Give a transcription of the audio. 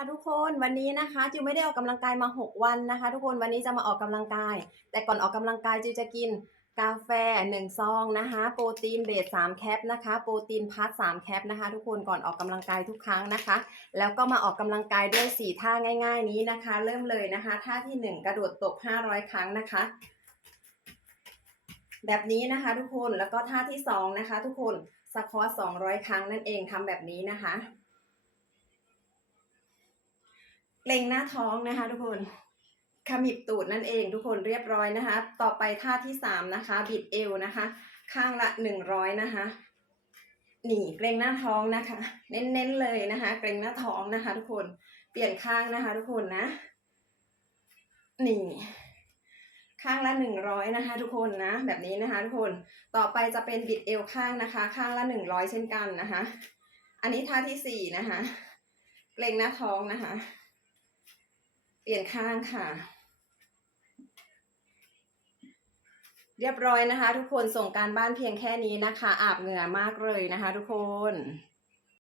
ค่ะทุกคนวันนี้นะคะจิวไม่ได้ออกกำลังกายมา 6 วันนะคะ ทุกคนวันนี้จะมาออกกำลังกาย แต่ก่อนออกกำลังกายจิวจะกินกาแฟ1ซองนะคะ โปรตีนเบส3แคปนะคะ โปรตีนพัท3แคปนะคะ ทุกคนก่อนออกกำลังกายทุกครั้งนะคะ แล้วก็มาออกกำลังกายด้วย 4 ท่าง่าย ๆ นี้นะคะ เริ่มเลยนะคะ ท่าที่ 1 กระโดดตบ500 ครั้งนะคะ แบบนี้นะคะทุกคนแล้วก็ท่าที่สองนะคะ ทุกคนสควอต200 ครั้งนั่นเองทำแบบนี้นะคะ เกร็งหน้าท้องนะคะ ทุกคนขมิบตูดนั่นเองทุกคนเรียบร้อยนะคะ ต่อไปท่าที่สามนะคะ บิดเอวนะคะ ข้างละหนึ่งร้อยนะคะนี่เกรงหน้าท้องนะคะ เน้นๆเลยนะคะ เกรงหน้าท้องนะคะ ทุกคนเปลี่ยนข้างนะคะ ทุกคนนะนี่ข้างละหนึ่งร้อยนะคะ ทุกคนนะ แบบนี้นะคะ ทุกคนต่อไปจะเป็นบิดเอวข้างนะคะ ข้างละหนึ่งร้อยเช่นกันนะคะ อันนี้ท่าที่สี่นะคะ เกรงหน้าท้องนะคะ เปลี่ยนข้างค่ะ เรียบร้อยนะคะ ทุกคนส่งการบ้านเพียงแค่นี้นะคะ อาบเหงื่อมากเลยนะคะ ทุกคน